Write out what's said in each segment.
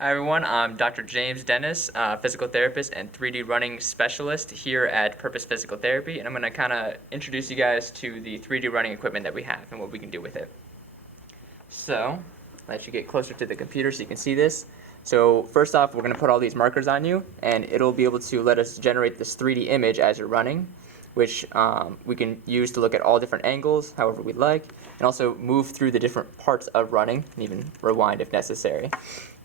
Hi everyone, I'm Dr. James Dennis, physical therapist and 3D running specialist here at Purpose Physical Therapy, and I'm going to kind of introduce you guys to the 3D running equipment that we have and what we can do with it. So, let you get closer to the computer so you can see this. So first off, we're going to put all these markers on you, and it'll be able to let us generate this 3D image as you're running, which we can use to look at all different angles, however we'd like, and also move through the different parts of running, and even rewind if necessary.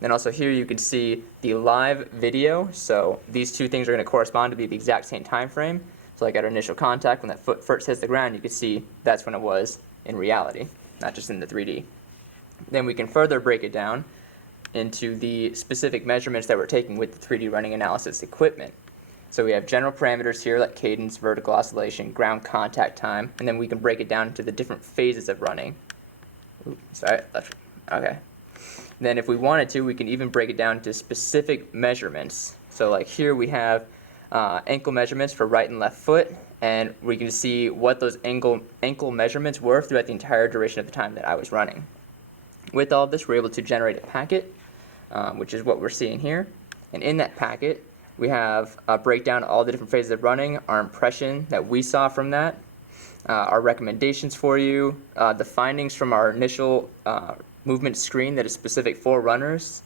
Then also here you can see the live video, so these two things are going to correspond to be the exact same time frame. So like at our initial contact, when that foot first hits the ground, you can see that's when it was in reality, not just in the 3D. Then we can further break it down into the specific measurements that we're taking with the 3D running analysis equipment. So we have general parameters here like cadence, vertical oscillation, ground contact time, and then we can break it down into the different phases of running. Oops, sorry, okay. Then if we wanted to, we can even break it down to specific measurements. So like here we have ankle measurements for right and left foot, and we can see what those ankle measurements were throughout the entire duration of the time that I was running. With all of this, we're able to generate a packet, which is what we're seeing here. And in that packet, we have a breakdown of all the different phases of running, our impression that we saw from that, our recommendations for you, the findings from our initial movement screen that is specific for runners,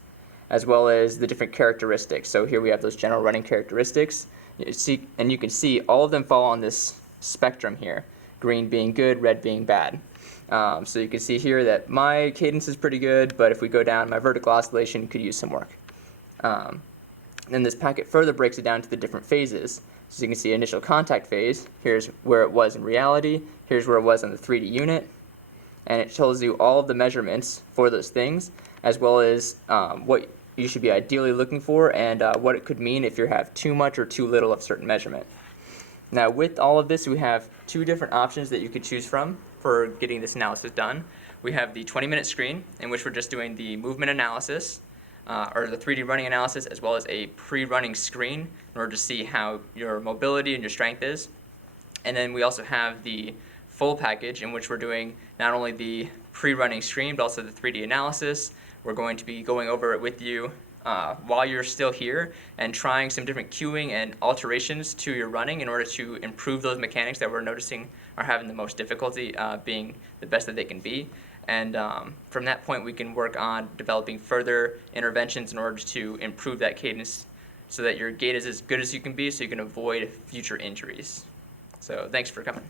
as well as the different characteristics. So here we have those general running characteristics. And you can see all of them fall on this spectrum here, green being good, red being bad. So you can see here that my cadence is pretty good, but if we go down, my vertical oscillation could use some work. Then this packet further breaks it down to the different phases. So you can see initial contact phase, here's where it was in reality, here's where it was on the 3D unit, and it tells you all of the measurements for those things, as well as what you should be ideally looking for and what it could mean if you have too much or too little of certain measurement. Now with all of this, we have two different options that you could choose from for getting this analysis done. We have the 20-minute screen, in which we're just doing the movement analysis, or the 3D running analysis, as well as a pre-running screen in order to see how your mobility and your strength is. And then we also have the full package, in which we're doing not only the pre-running screen, but also the 3D analysis. We're going to be going over it with you while you're still here and trying some different cueing and alterations to your running in order to improve those mechanics that we're noticing are having the most difficulty being the best that they can be. And from that point, we can work on developing further interventions in order to improve that cadence so that your gait is as good as you can be so you can avoid future injuries. So thanks for coming.